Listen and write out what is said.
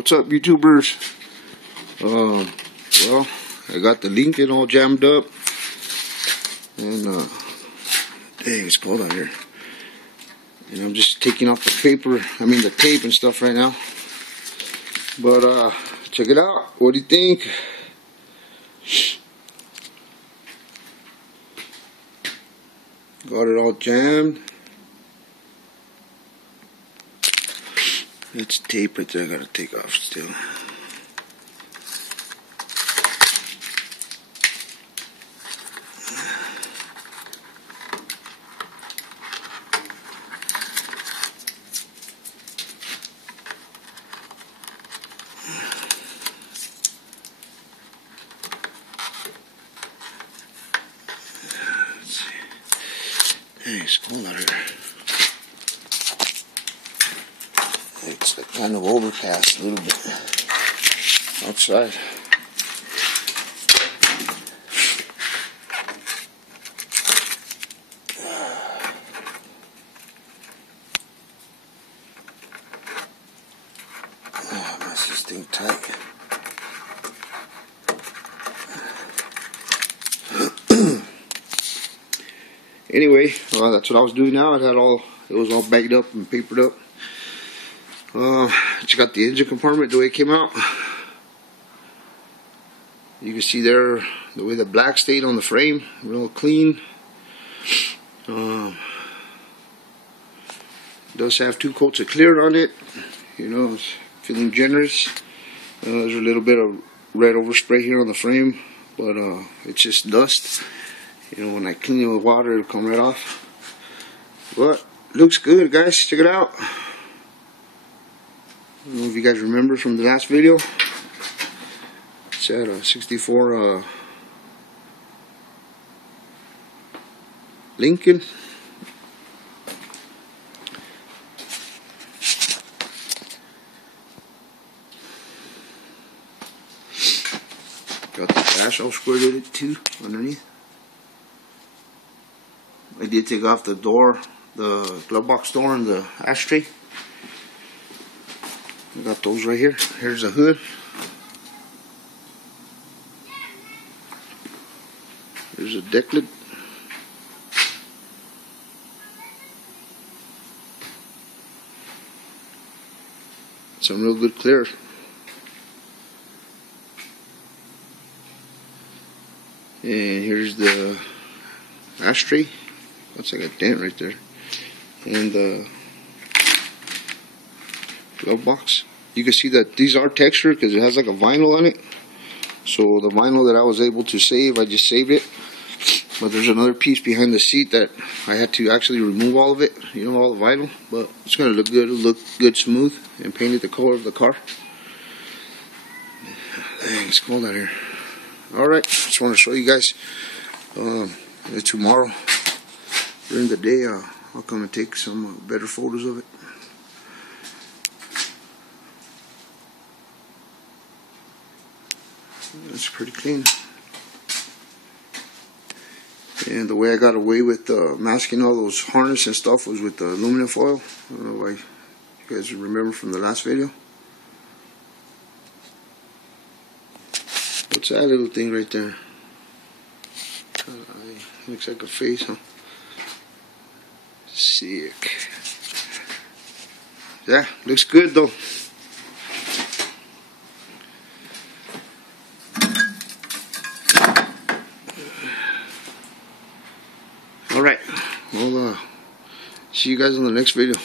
what's up, YouTubers? Well, I got the Lincoln all jammed up, and dang, it's cold out here. And I'm just taking off the the tape and stuff right now. But check it out. What do you think? Got it all jammed. It's tape right there. I gotta take off still. Let's see. Dang, it's cold out here. It's kind of overcast a little bit outside. Oh, that's this thing tight. Anyway, that's what I was doing now. It was all bagged up and papered up. Check out the engine compartment, the way it came out. You can see there the way the black stayed on the frame, real clean. It does have 2 coats of clear on it. You know, it's feeling generous. There's a little bit of red overspray here on the frame, but it's just dust. You know, when I clean it with water, it'll come right off. But looks good, guys. Check it out. I don't know if you guys remember from the last video. It's at a 64 Lincoln. Got the dash all squared in it too, underneath. I did take off the door, the glove box door and the ashtray. I got those right here. Here's the hood. Here's a deck lid. Some real good clear. And here's the ashtray. Looks like a dent right there. And the glove box. You can see that these are textured because it has like a vinyl on it. So the vinyl that I was able to save, I just saved it. But there's another piece behind the seat that I had to actually remove all of it. You know, all the vinyl. But it's going to look good. It'll look good smooth. And painted the color of the car. Dang, it's cold out here. Alright, just want to show you guys. Tomorrow, during the day, I'll come and take some better photos of it. It's pretty clean. And the way I got away with masking all those harness and stuff was with the aluminum foil. I don't know why you guys remember from the last video. What's that little thing right there? Looks like a face, huh? Sick. Yeah, looks good though. Alright, well, see you guys in the next video.